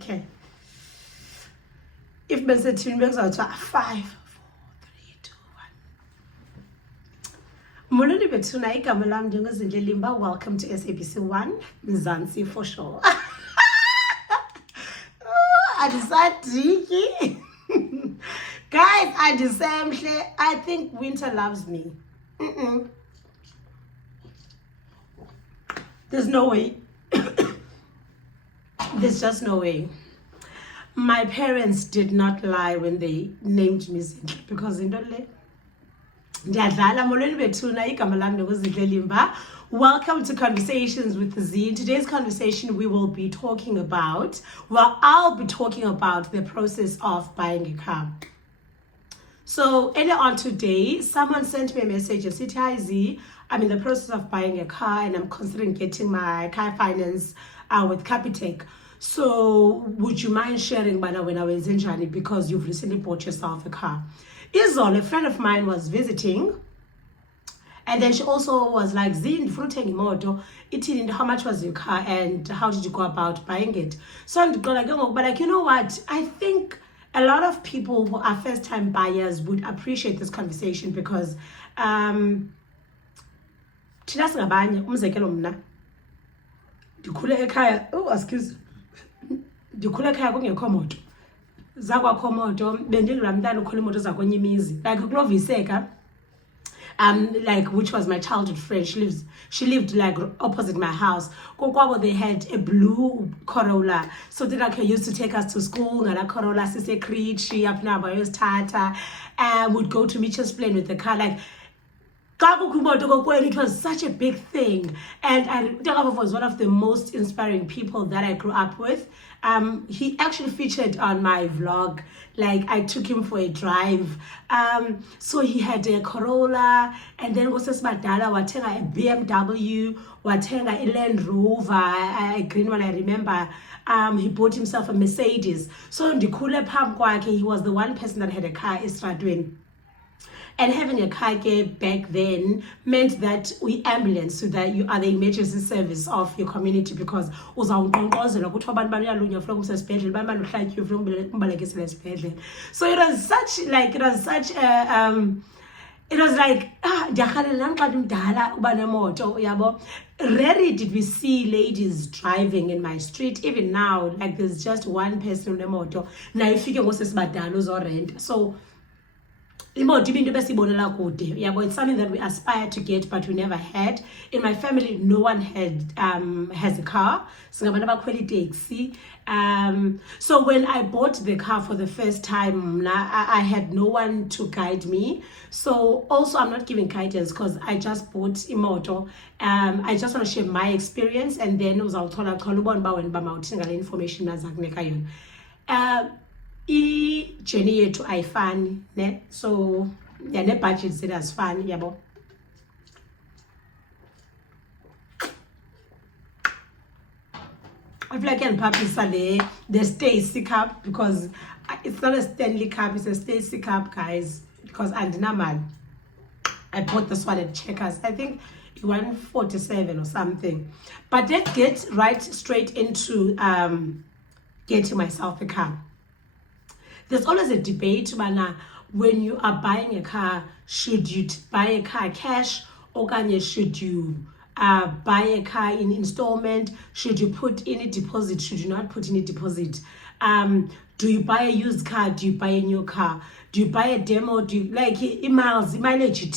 Okay. If Bensetin makes out 5, 4, 3, 2, 1. Molweni bethuna igama lam ndinguZinhle Limba. Welcome to SABC 1 Mzansi for sure. Adisadiki. Guys, Adisemhle. I think winter loves me. There's no way. There's just no way. My parents did not lie when they named me Zinhle because indole ndiyadlala. Molweni bethuna igama lam ndinguZinhle Limba. Welcome to Conversations with Z. In today's conversation, we will be talking about, I'll be talking about the process of buying a car. So earlier on today, someone sent me a message and said, "Hi Z, I'm in the process of buying a car and I'm considering getting my car finance with Capitec. So would you mind sharing when I was in Johnny because you've recently bought yourself a car?" Izol, a friend of mine, was visiting, and then she also was like, "Zin, how much was your car and how did you go about buying it?" So I'm like, you know what? I think a lot of people who are first-time buyers would appreciate this conversation because thina singabanye, umzekelo mna ndikhule ekhaya, ndikhule ekhaya kungekho moto. Zakwakho moto bendingulaa mntana ukhwela imoto zakwenye imizi, like kuloviseka, like which was my childhood friend. She lived like opposite my house. Kokwabo, they had a blue Corolla, so Dinaka used to take us to school ngala Corolla sise Krichi apna bayosithatha, would go to Mitchell's Plain with the car. Like it was such a big thing, and Dagabo was one of the most inspiring people that I grew up with. He actually featured on my vlog. Like I took him for a drive. So he had a Corolla, and then was Madala watenga a BMW, watenga a Land Rover, a green one I remember. He bought himself a Mercedes. So ndikule phambi kwakhe, he was the one person that had a car estradweni. And having a car back then meant that we ambulance, so that you are the emergency service of your community, because so it was such rarely did we see ladies driving in my street. Even now, like there's just one person on a motor. Now if you can rent. So it's something that we aspire to get, but we never had. In my family, no one has a car. So when I bought the car for the first time, I had no one to guide me. So also, I'm not giving guidance because I just bought Imoto. I just want to share my experience, and then information journey yethu ayifani ne, so ne budget zethu azifani yabo. I feel like I can publish the Stacy cup because it's not a Stanley cup, it's a Stacy cup, guys, because andinamal. I bought this one at Checkers, I think 147 or something. But let's get right straight into getting myself a car. There's always a debate when you are buying a car, should you buy a car cash, or should you buy a car in installment? Should you put in a deposit? Should you not put in a deposit? Do you buy a used car? Do you buy a new car? Do you buy a demo? Do you like mileage?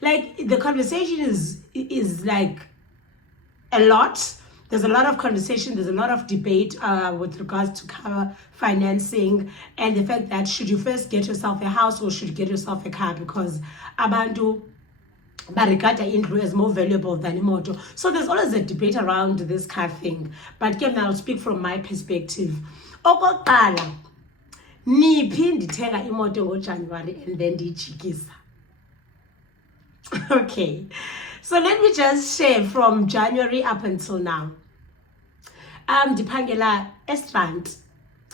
Like the conversation is like a lot. There's a lot of conversation, there's a lot of debate with regards to car financing, and the fact that should you first get yourself a house or should you get yourself a car, because abantu barigada indlu is more valuable than imoto. So there's always a debate around this car thing. But again, I'll speak from my perspective. Okokuqala, niphi ndithenga imoto ngoJanuary and then ndiyijikisa. Okay. So let me just share from January up until now. Dipangela Estrand,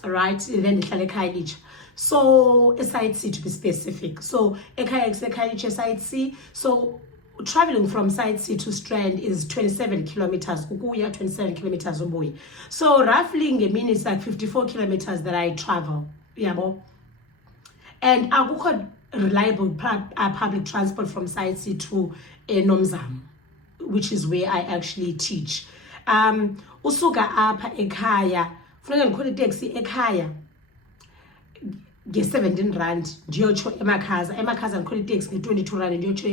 right? Then the Khayelitsha. So a side C to be specific. So a Khayelitsha side C. So traveling from Site C to Strand is 27 kilometers. 27 kilometers ubuye. So roughly ngemini it's like 54 kilometers that I travel. Yabo. And akukho reliable public transport from Site C to Nomzamo, which is where I actually teach. Usuka apha ekhaya, funeka ndikhwele itaxi ekhaya nge-17 rand ndiyotsho emakhaza ndikhwele itaxi nge-22 rand ndiyotsho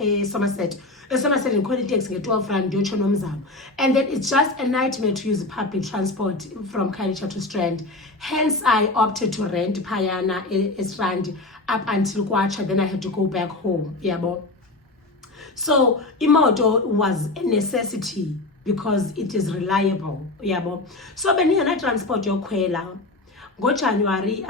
eSomerset ndikhwele itaxi nge-12 rand ndiyotsho Nomzamo. And then it's just a nightmare to use public transport from Khayelitsha to Strand. Hence I opted to rent phayana eStrand up until Kwacha, then I had to go back home. Yabo. So imoto was a necessity because it is reliable. Yabo. So beningena transport yokhwela ngoJanuary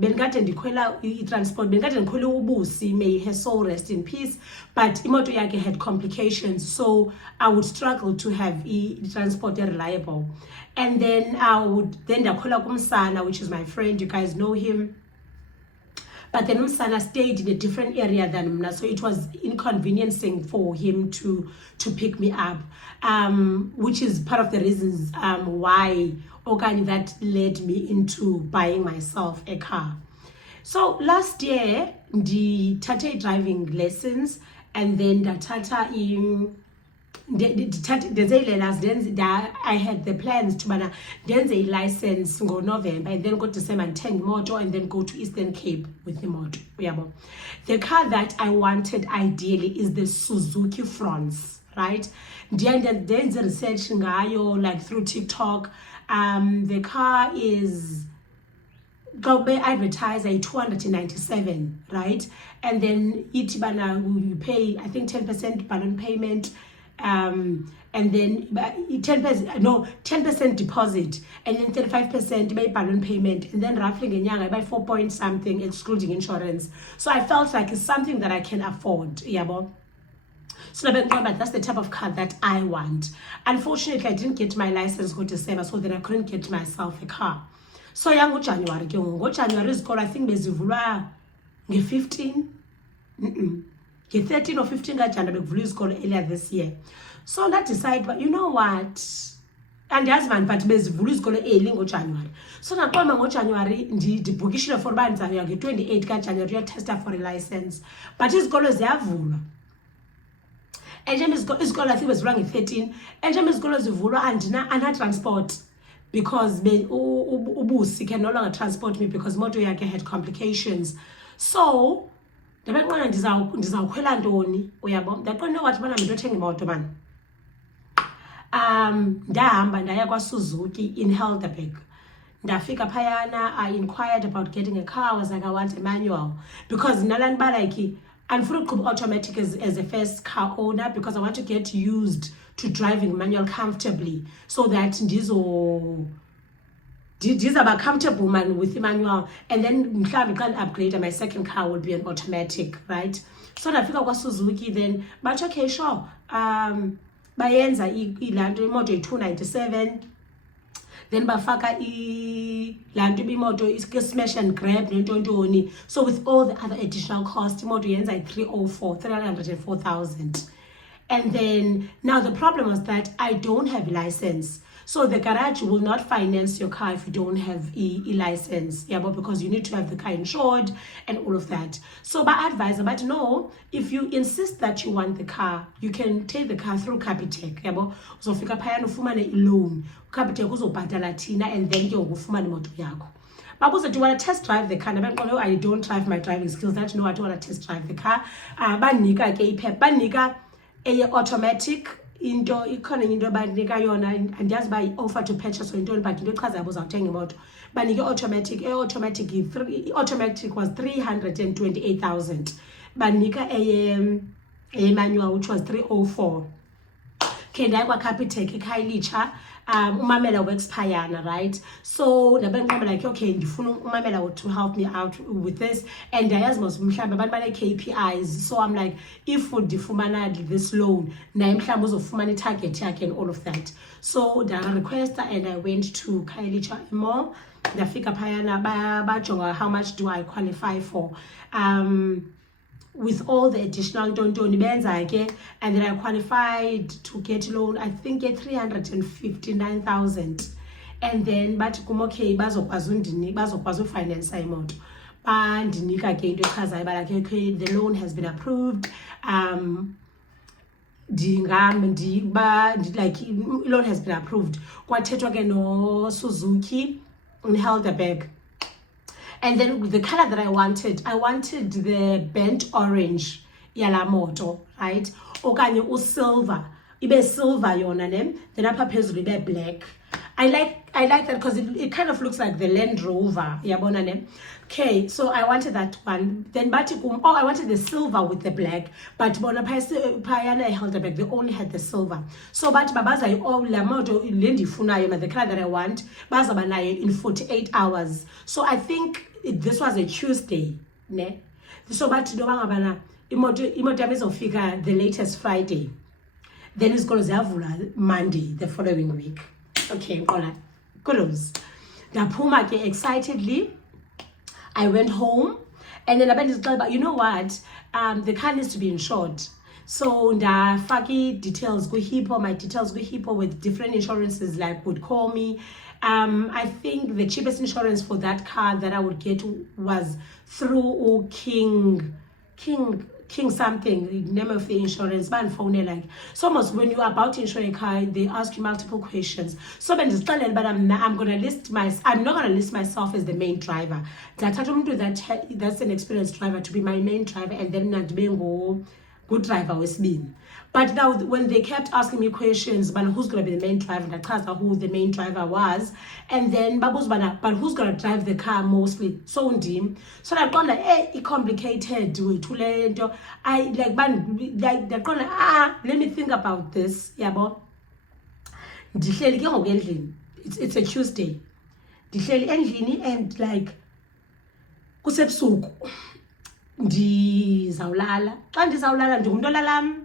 bengikade ndikhwela i-transport, bengikade ndikhwela uBusi, may her soul rest in peace, but imoto yakhe had complications, so I would struggle to have i-transport reliable. And then ndakhwela kuMsana, which is my friend, you guys know him. But then Umsana stayed in a different area than Mna, so it was inconveniencing for him to pick me up, which is part of the reasons why that led me into buying myself a car. So last year, ndithathe driving lessons, and then I had the plans to ndenze a license in November, and then go to December and 10 moto, and then go to Eastern Cape with the moto. The car that I wanted ideally is the Suzuki Fronts, right? Ndenze research ngayo like through TikTok. The car is advertised at 297, right? And then you pay, I think 10% balloon payment, and then 10% deposit, and then 35% by balloon payment, and then roughly ngenyanga by 4 point something excluding insurance. So I felt like it's something that I can afford. Yabo. So that's the type of car that I want. Unfortunately, I didn't get my license go December, so then I couldn't get myself a car. So January izikolo, I think bezivulwa nge-15, nge-13 or 15 kaJanuary bekuvulwa izikolo earlier this year. So I decided, but you know what? Andiyazi mani, but bezivulwa izikolo early ngoJanuary. So naqoma ngoJanuary ndibhukishile for uba ndizawuya nge-28 kaJanuary uyotesta for a license. But izikolo ziyavulwa. And izikolo I think was running 13. And izikolo zivulwa ana-transport because uBusi can no longer transport me because moto yakhe had complications. So ndabaqona ndizawukhwela ntoni, uyabo. Ndaqona wathi bana ndothenga imoto bani. Ndahamba ndaya kwaSuzuki in Helderberg. Ndafika phayana, I inquired about getting a car. I was like, I want a manual because nalani like and for automatic as a first car owner, because I want to get used to driving manual comfortably, so that these are comfortable man with the manual, and then I can upgrade and my second car will be an automatic, right? So ndafika kwa Suzuki, then but okay, sure, bayenza ilanto imoto 297, then bafaka lanto imoto smash and grab nontoni. So with all the other additional costs, imoto yenza 304,000. And then now the problem was that I don't have a license. So the garage will not finance your car if you don't have a license, but because you need to have the car insured and all of that. So my advisor, but no, if you insist that you want the car, you can take the car through Capitec, uzofika phayana ufumane loan. Capitec uzobhatala thina, and then you ufumane imoto yakho. But do you want to test drive the car? I don't drive my driving skills. That no, I don't want to test drive the car. Banika ke iphepha, banika automatic. Into ikhona into banika yona andiyazi ba offer to purchase or into, but into echaza yabo uzawuthenga imoto banike automatic automatic was 328,000, banika a manual which was 304. Okay, ndaya kwa Capitec eKhayelitsha, umamela works phayana, right? So ndabenqaba like, okay, ndifuna umamela to help me out with this, and ndayazi mos mhlawumbe abantu bane KPIs. So I'm like, if ndifumana this loan naye mhlawumbe uzofumana itarget yakhe and all of that. So nda request, and I went to Khayelitsha Mall. Ndafika phayana bajonga how much do I qualify for. with all the additional tontoni benza ke, and then I qualified to get a loan, I think at 359,000. And then bathi kum okay bazokwazi ufinance imoto, bandinika ke into echazayo uba like okay the loan has been approved, like loan has been approved. Kwathethwa ke no Suzuki in Helderberg. And then the color that I wanted the burnt orange yala moto, right? Okanye silver, ibe silver yona ne, then apha phezulu ibe black. I like that because it kind of looks like the Land Rover, yabona ne. Okay, so I wanted that one. Then bathi kum, I wanted the silver with the black, but bona payana Helderberg, they only had the silver. So bathi babaza la moto le ndifunayo, the color that I want bazaba nayo in 48 hours. So I think this was a Tuesday, ne? So bathi no bangabana imoto yami izofika the latest Friday. Then it's going to zavula Monday the following week. Okay, kudos. Ndaphuma ke excitedly. I went home, and then I went to about, you know what, the car needs to be insured. So ndafaki details go hippo, my details go hippo with different insurances like would call me. I think the cheapest insurance for that car that I would get was through King something, the name of the insurance, but phone like. So almost when you're about to insure a car, they ask you multiple questions. So when it's done, but I'm not gonna list myself as the main driver. That's an experienced driver to be my main driver, and then not being good driver was been. But now when they kept asking me questions, but who's gonna be the main driver, and I who the main driver was, and then but who's gonna drive the car mostly? So ndim. So I'm gonna it complicated with I like they're gonna let me think about this. Yabo. It's a Tuesday. And like kusebusuku ndizawulala. Xa ndizawulala ndingumntu olalam.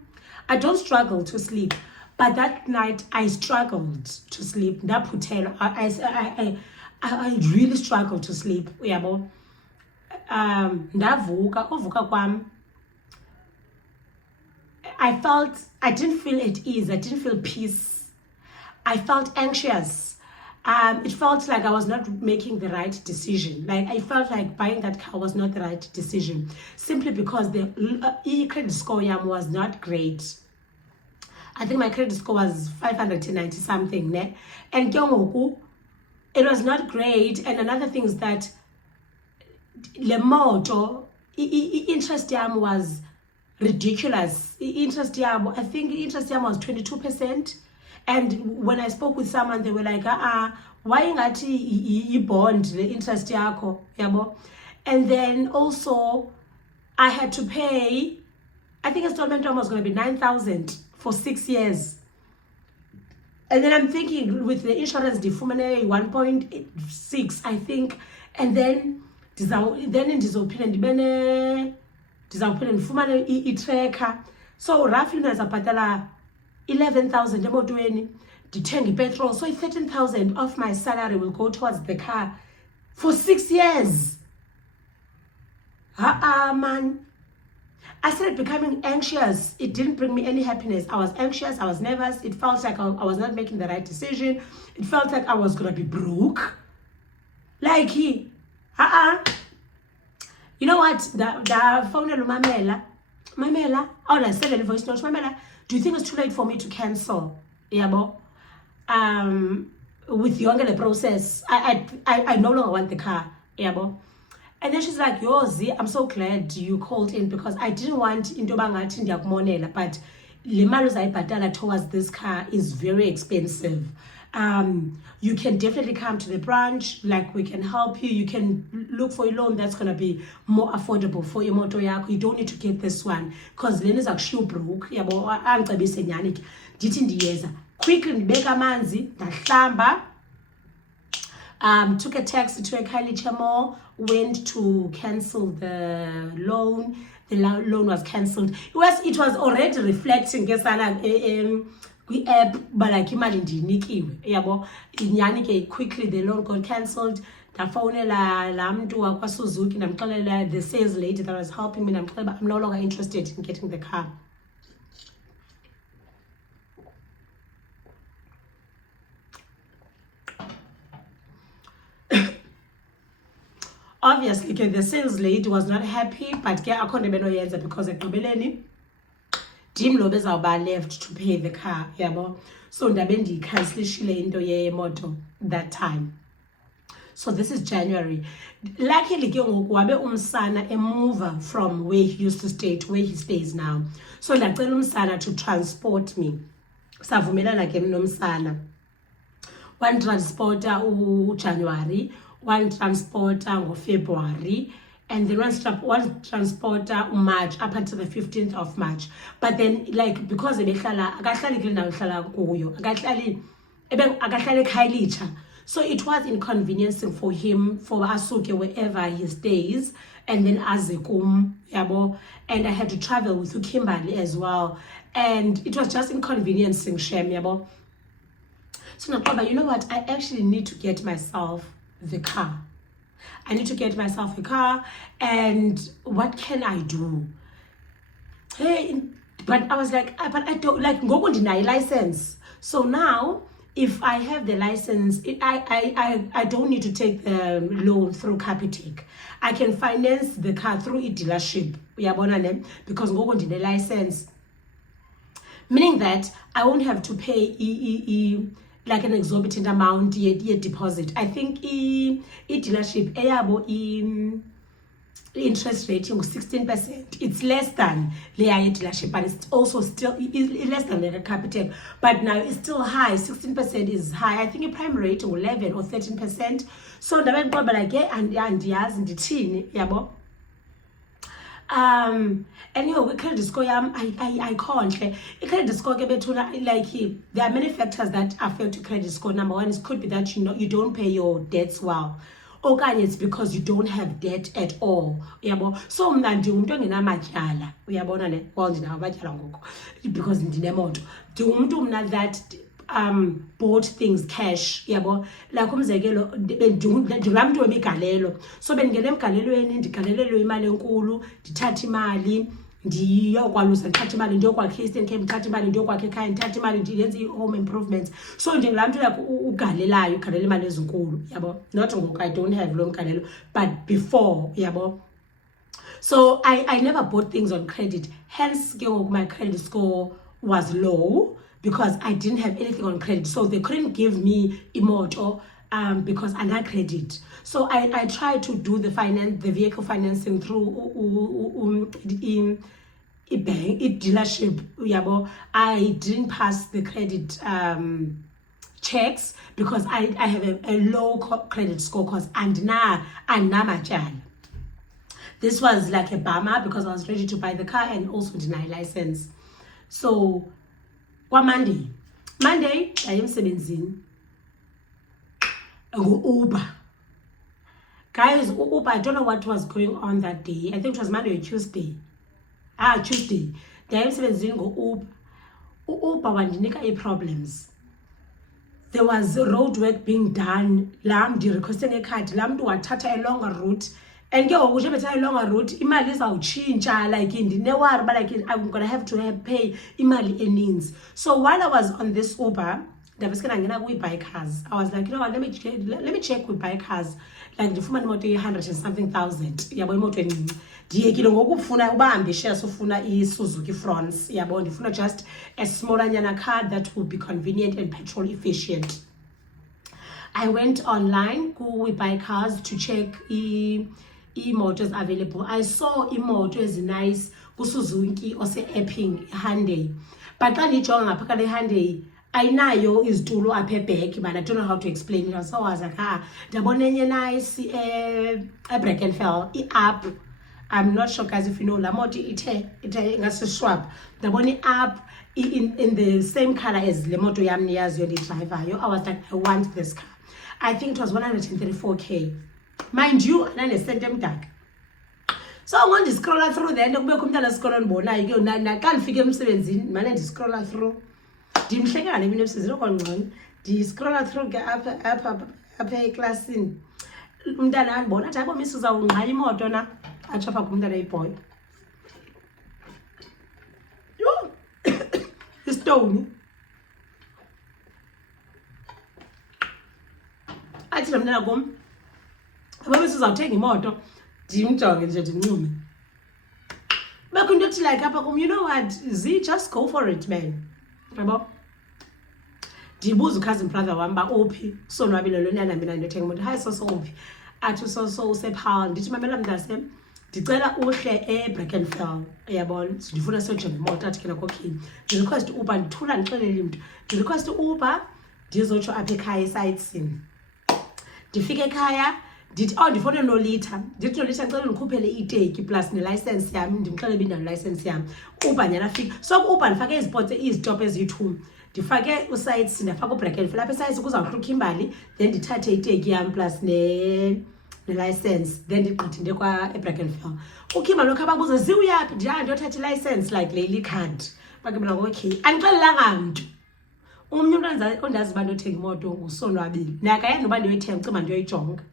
I don't struggle to sleep, but that night I struggled to sleep. I really struggled to sleep. Uyabo. Ndavuka, uvuka kwam. I didn't feel at ease. I didn't feel peace. I felt anxious. It felt like I was not making the right decision. Like I felt like buying that car was not the right decision, simply because the credit score was not great. I think my credit score was 590 something, ne? And it was not great. And another thing is that the moto interest yam was ridiculous. Interest yam, I think interest yam was 22%. And when I spoke with someone, they were like, why ngati bond the interest yako, yabo? And then also I had to pay, I think installment was going to be 9,000 for 6 years. And then I'm thinking with the insurance defumane 1.6, I think, and then in ndizophinda ndifumane i-tracker. So roughly nazaphatala 11,000 emotweni, ndithenga petrol. So 13,000 of my salary will go towards the car for 6 years. Man. I started becoming anxious. It didn't bring me any happiness. I was anxious. I was nervous. It felt like I was not making the right decision. It felt like I was going to be broke. Like you know what? The phone Mamela. Oh, I said the voice note. Mamela, do you think it's too late for me to cancel? Yabo. With the process, I no longer want the car. Yabo. And then she's like, Yozi, I'm so glad you called in because I didn't want into bangathi ndiyakumonela, but le mali uzayibhatala towards this car is very expensive. You can definitely come to the branch, like we can help you. You can look for a loan that's going to be more affordable for your motor yakho. You don't need to get this one because lena izakushiya ubroke. Yabo angicebise nyani ke. Ndithi ndiyeza. Quickly ndibeka amanzi, ndahlamba. Took a taxi to a Khayelitsha Mall, went to cancel the loan. The loan was cancelled. It was already reflecting kwi-app uba like imali ndiyinikiwe yabo. Inyani ke quickly the loan got cancelled. Ndafowunela laa mntu wakwaSuzuki ndamxelela, the sales lady that was helping me, ndamxelela I'm no longer interested in getting the car. Obviously the sales lady was not happy, but ke akho nto benoyenza because ekugqibeleni ndim lo bezawuba left to pay the car yabo. So ndabe ndiyikhansilishile into yemoto that time. So this is January. Luckily ke ngoku wabe umsana emuva from where he used to stay to where he stays now. So ndacela umsana to transport me. Savumelana ke nomsana. One transporter uJanuary, one transporter ngoFebruary, and then one transporter March up until the 15th of March. But then like because ebehlala akahlali kule ndawo ehlala kuyo, akahlali ekhayelitsha. So it was inconveniencing for him for asuke wherever he stays and then aze kum yabo, and I had to travel with Kimberly as well, and it was just inconveniencing shem yabo. So now, you know what, I actually need to get myself the car. I need to get myself a car, and what can I do? Hey, but I was like, but I don't like go deny license. So now if I have the license, I don't need to take the loan through Capitec. I can finance the car through a dealership. Because go deny license. Meaning that I won't have to pay like an exorbitant amount ye deposit. I think dealership interest rate 16%. It's less than the dealership, but it's also still less than the Capitec. But now it's still high. 16% is high. I think a prime rate 11 or 13%. So the man like and yes, and the teen, yabo. Anyway, credit score I can't. Credit score like there are many factors that affect your credit score. Number one, it could be that you don't pay your debts well. Okay, it's because you don't have debt at all. Yabo. So mna ndiumuntu engenamatyala. Uyabona ne? Well, ndinamatyala ngoku because ndinemoto. Ndiumuntu mna that bought things cash, yabo. Like umzekelo ndingamuntu wemigalelo. So bendingena emgalelweni ndigalelelwe imali enkulu, ndithatha imali ndiyokwalusa, ndithatha imali ndiyokwakha Eastern Cape, ndithatha imali ndiyokwakha ekhaya, ndithatha imali ndiyenze home improvements. So ndingamuntu like ugalelayo, ugalela imali ezinkulu, yabo. Not ngoku I don't have lo mgalelo, but before, yabo. So I never bought things on credit. Hence my credit score was low because I didn't have anything on credit. So they couldn't give me imoto because I had credit. So I tried to do the vehicle financing through a bank, a dealership, yabo. I didn't pass the credit checks because I have a low credit score because and majal. This was like a bummer because I was ready to buy the car and also deny license. So Monday I am 17. Uber. Guys, Uber, I don't know what was going on that day. I think it was Monday or Tuesday. Tuesday. I am 17 go Uber. Uber wandinika problems. There was road work being done. Lam di requesting a card. Lam do wathatha a longer route. And go which a longer route, imali izawutshintsha like in the newar, but like I'm gonna have to pay imali earnings. So while I was on this Uber, I was buy cars. I was like, you know what, let me check with buy cars. Like the fuman moto 100 and something thousand. Yabo imoto ndiyekile ngokufuna uba ambitious ufuna iSuzuki France. Yabo ndifuna just a smaller nyana car that will be convenient and petrol efficient. I went online we buy cars to check motors available. I saw imoto is nice kuSuzuki or say Epping Hyundai. But when you join up Hyundai, I know is to low apple back, but I don't know how to explain it. So I was like, the nice Breckenfell up. I'm not sure guys if you know la moti ite swap. The bonnie up in the same color as the moto yam nears your driver. I was like, I want this car. I think it was 134k. Mind you, and then I sent them back. So I want to scroll through there. I can't figure 17. Man, I scroll through. ndimhlekela le mina ebusizini okongcono ndiscrolla through ke apha eklasini umntana andibona athi abo misi uzawungqaya imoto na atsho apha kumntana iboy yho istone athi lo mntana kum abo misi uzawuthenga imoto ndimjonge nje ndimncume bekho into ethi like apha kum, you know what, just go for it man, yabo. Ndibuza cousin brother wami ba uphi sonwabile lo nyana mina ndiyothenga imoto. Hayi soso uphi? Athi soso usePaarl. Ndithi mamela mntase ndicela uhle eBrackenfell, uyabona ndifuna siyojonga imoto. Athi ke nakho okay ndirequest Uber, ndithula ndixelele umuntu ndirequest Uber ndizotsho apha ekhaya esightseeing. Ndifike ekhaya ndithi ndifone noLitha, ndithi noLitha ndicela ndikhuphele iteki plus nelicense yami, ndimxelele bindalo license yami. Uber nyana afika, so Uber ndifake izitop eziyi-2, ndifake usightseeing, ndafaka uBrackenfell apha esightseeing kuzawuhla uKimberley, then ndithathe iteki yami plus nelicense, then ndigqithinde kwa eBrackenfell. uKimberley lokho ababuza ziwuyaphi, ndiyothatha ilicense like leli card. Bakubona okay andixelelanga mntu. Umnye umntu ondazi uba ndiyothenga imoto ngusonwabile nakaya noba ndiyoyithenga ucima ndiyoyijonga.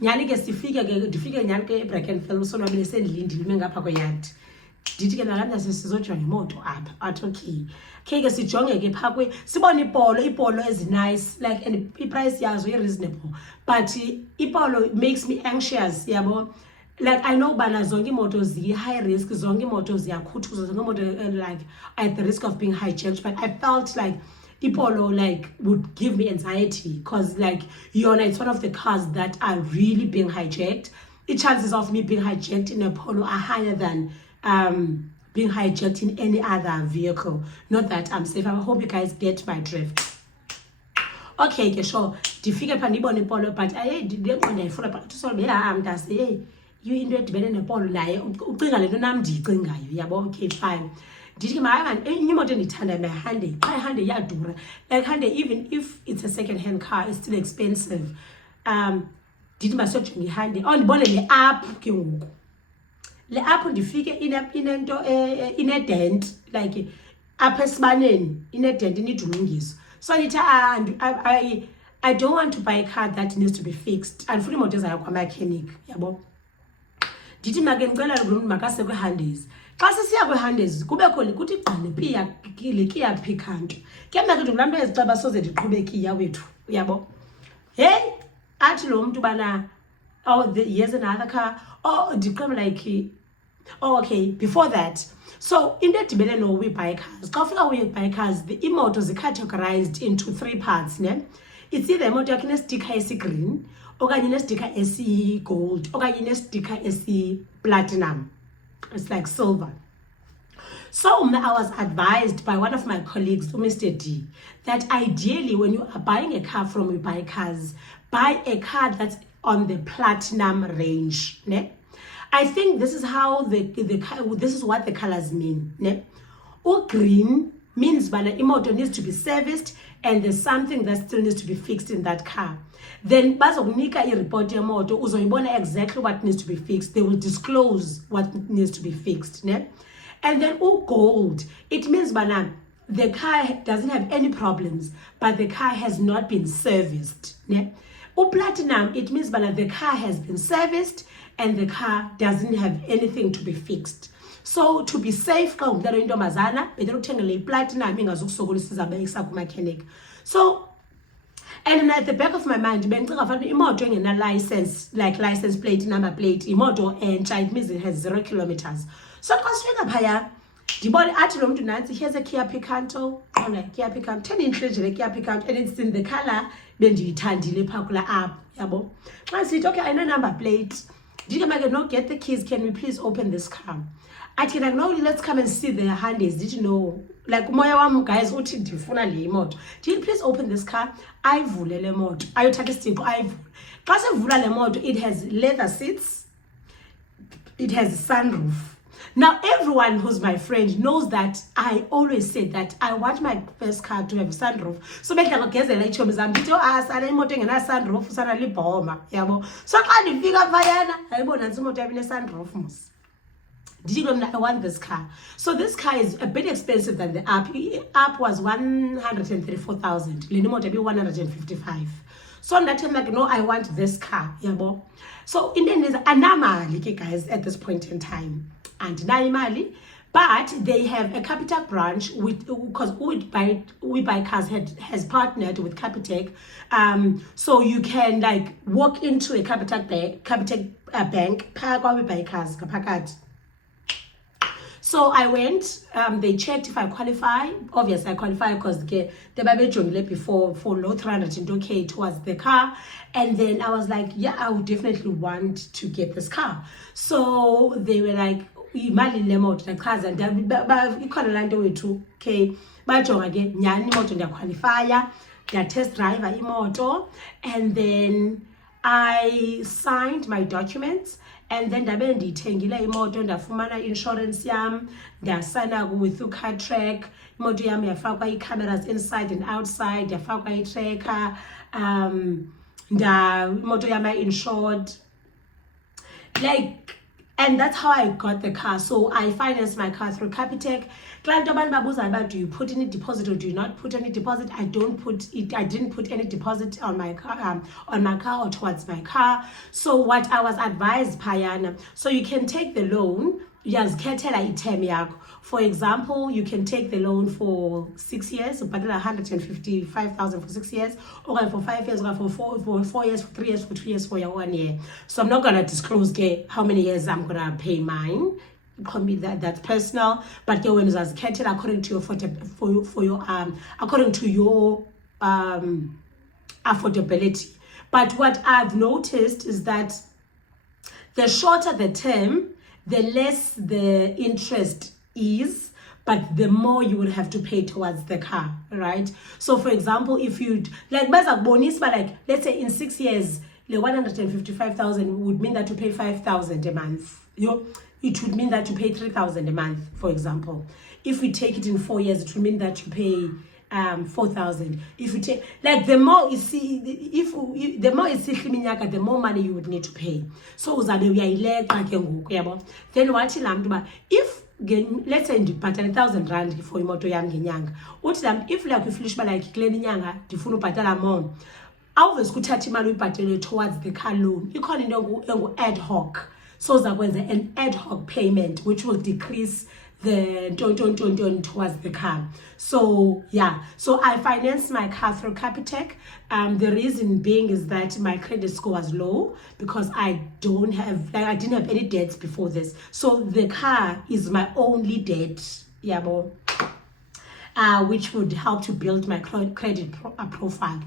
Nyani ke ndifike nyani ke eBrackenfell usonwabile sendilindile ime ngapha kweyadi. Ndithi ke nalapha sizojonga imoto apha. Athi okay ke sijonge ke phaa sibone ipolo ezi-nice like and i-price yazo i-reasonable, but ipolo makes me anxious, yabo. Like I know bana zonke imoto ziyi-high risk, zonke imoto ziyakhuthuza, zonke imoto like at the risk of being hijacked, but I felt like ipolo like would give me anxiety because like it's one of the cars that are really being hijacked. The chances of me being hijacked in a polo are higher than being hijacked in any other vehicle. Not that I'm safe. I hope you guys get my drift. Okay, sure. Ndifike pha ndibone ipolo, but ndiyayifuna but usolbe mntase hey you into edibene nepolo naye ucinga le nto nam ndiyicingayo, yabo. Okay fine. Ndithi ke maye enye imoto endiyithanda Hyundai. Hyundai iyadura. Like Hyundai, even if it's a second hand car, it's still expensive. Ndithi masiyojonga iHyundai. Ndibone le app ke ngoku. Le app ndifike inento ine-dent like apha esibaneni, ine-dent inidulungiso. So ndithi I don't want to buy a car that needs to be fixed. Andifuni imoto ezayo kwa-mechanic, yabo. Ndithi make ndicela lo mntu makase kwi-Hyundais. Xa sisiya kwi-Hyundais kubekho kuthi gqile Kia Picanto. Ke mna ke ndingulaa mntu eziceba soze ndiqhube Kia wethu, yabo. Hey athi lo mntu bana here's another car. Ndiqhube like okay before that. So into edibene no we buy cars, xa ufika we buy cars, the imoto categorized into 3 parts, ne? It's either imoto yakho inestika esi-green okanye inestika esi-gold okanye inestika esi-platinum. It's like silver. So I was advised by one of my colleagues, Mr. D, that ideally when you are buying a car from We Buy Cars, buy a car that's on the platinum range, ne? I think this is how this is what the colors mean, ne? Green means that imoto needs to be serviced and there's something that still needs to be fixed in that car. Then bazokunika i-report yemoto uzoyibona exactly what needs to be fixed. They will disclose what needs to be fixed, ne? And then gold, it means that the car doesn't have any problems, but the car has not been serviced, ne? Platinum, it means that the car has been serviced and the car doesn't have anything to be fixed. So to be safe, better uthengele platinum ingazukusokolisa izabekisa ku-mechanic. So and at the back of my mind bengicinga fanele imoto engena license, like license plate, number plate, imoto entsha, it means it has 0 kilometers. So xa sifika phaya ndibone athi lo mntu nansi, here's a Kia Picanto, Kia Picanto 10-inch le Kia Picanto, and it's in the color bendiyithandile phaa kula app, yabo. Xa sithi okay ayina-number plate, ndithi make no get the keys, can we please open this car? Athi like no, let's come and see the Hyundais. Did you know like umoya wam guys uthi ndifuna le imoto. Did you please open this car? Ayivule le moto, ayothatha isithixo ayivule. Xa sevula le moto, it has leather seats, it has a sunroof. Now everyone who's my friend knows that I always say that I want my first car to have a sunroof. So bedla ngogezela iitshomi zam ndithi sana imoto engena sunroof sana libhoma, yabo. So xa ndifika phayana ayibona nantsi imoto yami ine-sunroof mos. Did you know I want this car? So this car is a bit expensive than the app. App was 134,000. Lenimoto be 155. So on that time, like, no, I want this car. Yeah, so in the end is anamali, guys, at this point in time. And naimali, but they have a Capitec branch with, because We Buy Cars has partnered with Capitec. So you can like walk into a Capitec bank, We Buy Cars, kapakati. So I went, they checked if I qualify. Obviously I qualify because they were before for low 300k towards the car. And then I was like, yeah, I would definitely want to get this car. So they were like, imali lemoto ndachaza ikhona la nto wethu okay bajonga ke nyani imoto ndiyaqualifya test driver imoto. And then I signed my documents, and then ndabe ndiyithengile imoto, ndafumana insurance yam, ndasana with Cartrack. Imoto yam yafakwa i-cameras inside and outside, yafakwa i-tracker, imoto yam insured, like. And that's how I got the car. So I financed my car through Capitec. Do you put any deposit or do you not put any deposit? I didn't put any deposit on my car, or towards my car. So what I was advised, Payana, so you can take the loan. For example, you can take the loan for 6 years, so 155,000 for 6 years, or for 5 years, or for 4 years, for 3 years, for 2 years, for 1 year. So I'm not gonna disclose how many years I'm gonna pay mine. It can be that's personal, but when it's as according to your according to your affordability. But what I've noticed is that the shorter the term, the less the interest is, but the more you would have to pay towards the car, right? So for example, if you'd like bonus, but like let's say in 6 years, the 155,000 would mean that you pay 5,000 a month. It would mean that you pay 3,000 a month, for example. If we take it in 4 years, it would mean that you pay 4,000. If you take, like, the more you see, the more you see minyaka, the more money you would need to pay. So uzabe uyayileqa ke ngoku yabo. Then wathi lamntu ba, if let's say ndibhatala 1,000 rand for imoto yam ngenyanga, uthi lam if like ufilish ba like kule nyanga ndifuna ubhatala more, awuvezi kuthatha imali uyibhatele towards the car loan. Ikhona into engu ad hoc. So uzakwenza an ad hoc payment which will decrease the towards the car. So yeah, so I financed my car through Capitec. The reason being is that my credit score was low because I didn't have any debts before this. So the car is my only debt, which would help to build my credit profile.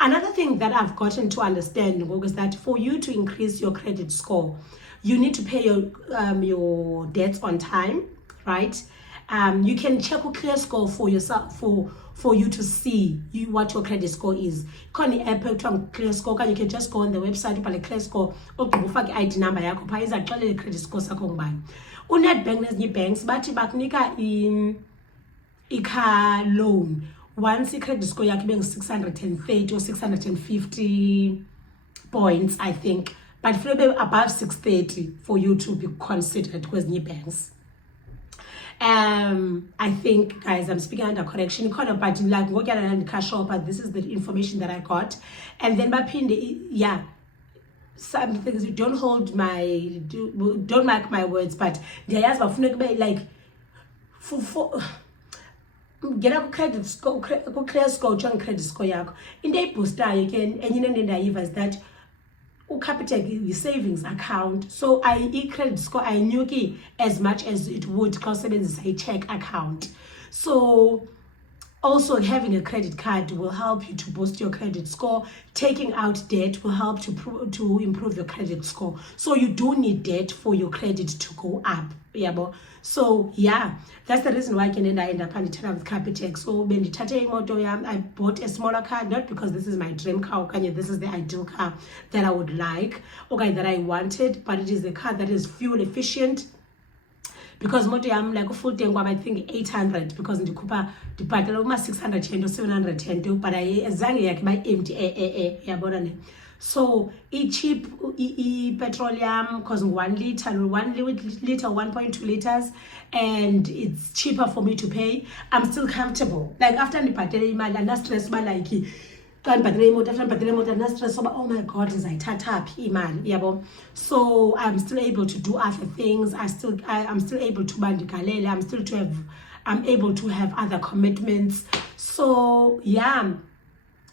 Another thing that I've gotten to understand is that for you to increase your credit score, you need to pay your debts on time, right? You can check a clear score for yourself for you to see what your credit score is. Koni app clear score, you can just go on the website ubhale clear score ufake ID number yakho pha izaxelela credit score sakho ngubani. UNedbank nezinye banks bathi bakunika i-car loan once i-credit score yakho ibe 630 or 650 points, I think. But if you're above 630 for you to be considered kwezinye banks. I think, guys, I'm speaking under correction. But like this is the information that I got. And then some things, don't mark my words, but like get a credit score, clear score, credit score yakho. In the booster again, and you know is that Capitec the savings account. So credit score I knew as much as it would cost a check account. So also having a credit card will help you to boost your credit score. Taking out debt will help to improve your credit score. So you do need debt for your credit to go up. So yeah, that's the reason why I can end up with Capitec. So when I bought a smaller car, not because this is my dream car, this is the ideal car that I would like, that I wanted, but it is a car that is fuel efficient. Because moto yam like full tank I think 800 because ndikupa dibhatala uma 610 or 710, but I zange yakhe by empty yabona ne. So it's cheap petroleum because 1 liter, 1.2 liters, and it's cheaper for me to pay. I'm still comfortable. Like after ndibhatele imali andina-stress uba like xa ndibhatele imoto, after ndibhatele imoto andina-stress uba oh my god ndizayithatha phi imali, yabo. So I'm still able to do other things. I'm still able to uba ndigalele. I'm able to have other commitments. So yeah,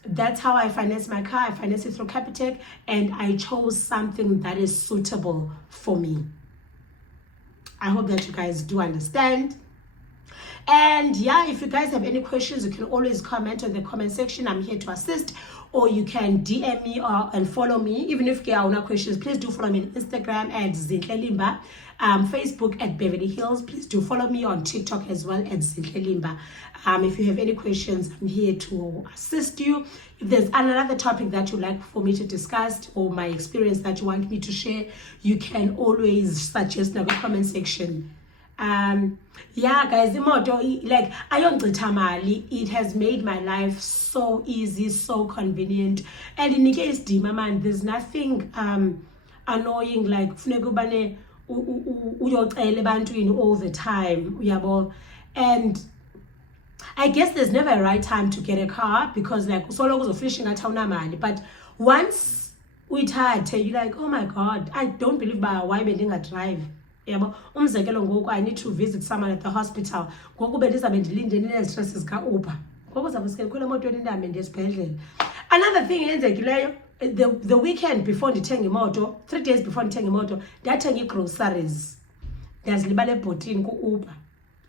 that's how I finance my car. I finance it through Capitec, and I chose something that is suitable for me. I hope that you guys do understand. And yeah, if you guys have any questions, you can always comment on the comment section. I'm here to assist. Or you can DM me and follow me. Even if you have questions, please do follow me on Instagram at Zinhle Limba, Facebook at Beverly Hills. Please do follow me on TikTok as well at Zinhle Limba. If you have any questions, I'm here to assist you. If there's another topic that you'd like for me to discuss or my experience that you want me to share, you can always suggest in the comment section. Yeah guys, imoto like ayongcitha mali. It has made my life so easy, so convenient, and in case isidima man, there's nothing annoying like kufuneka ubane uyocela ebantwini all the time, uyabo. And I guess there's never a right time to get a car because like usoloko uzofisha ngathi awunamali, but once uyithathe you're like oh my god, I don't believe ba why bendingadrive. Yabo, umzekelo ngoku I need to visit someone at the hospital. Ngoku bendizabe ndilinde nezi-stress zika-Uber. Ngoku zabe sikhwela emotweni ndihambe ndiye esibhedlele. Another thing eyenzekileyo, the weekend before ndithenga imoto, 3 days before ndithenga imoto, ndathenga ii-groceries. Ndazilibala ebhotini ku-Uber.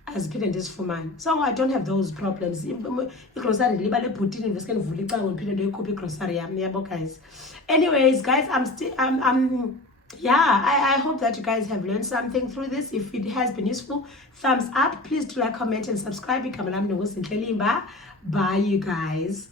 Aziphinde ndizifumane. So I don't have those problems. I-grocery ndilibala ebhotini ndiveske ndivula icango ndiphinde ndiyoyikhupha i-grocery yam, yabo guys. Anyways, guys, I hope that you guys have learned something through this. If it has been useful, thumbs up. Please do like, comment, and subscribe. Bye, you guys.